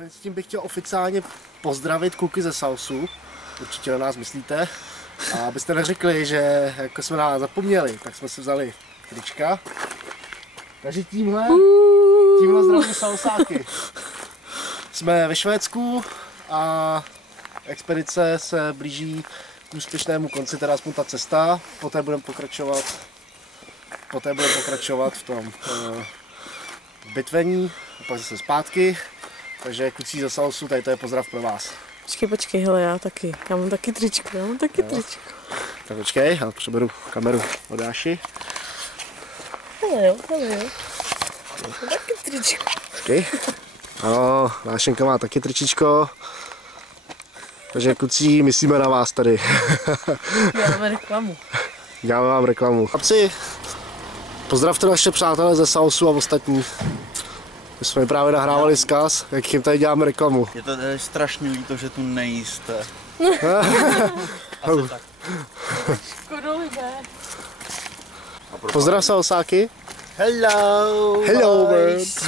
S tím bych chtěl oficiálně pozdravit kluky ze Salsu. Určitě na nás myslíte. A abyste neřekli, že jako jsme na nás zapomněli, tak jsme si vzali trička. Takže tímhle zdravím Salsáky. Jsme ve Švédsku a expedice se blíží k úspěšnému konci, teda aspoň ta cesta. Poté budeme pokračovat v tom bitvení a pak zase zpátky. Takže kluci ze Salsu, tady to je pozdrav pro vás. Počkej, hele, já mám taky tričko, tričko. Tak počkej, já přeberu kameru od Dáši. Hele jo. Mám taky tričko. Počkej. Ano, Dášenka má taky tričičko. Takže kluci, myslíme na vás tady. Děláme reklamu. Děláme vám reklamu. Chlapci, pozdravte naše přátelé ze Salsu a ostatní. My jsme právě nahrávali vzkaz, jak jim tady děláme reklamu. Je to strašně líto, že tu nejíste. Asi tak. Skoro lidé. Pozdrav Salsáky. Hello! Hello, birds.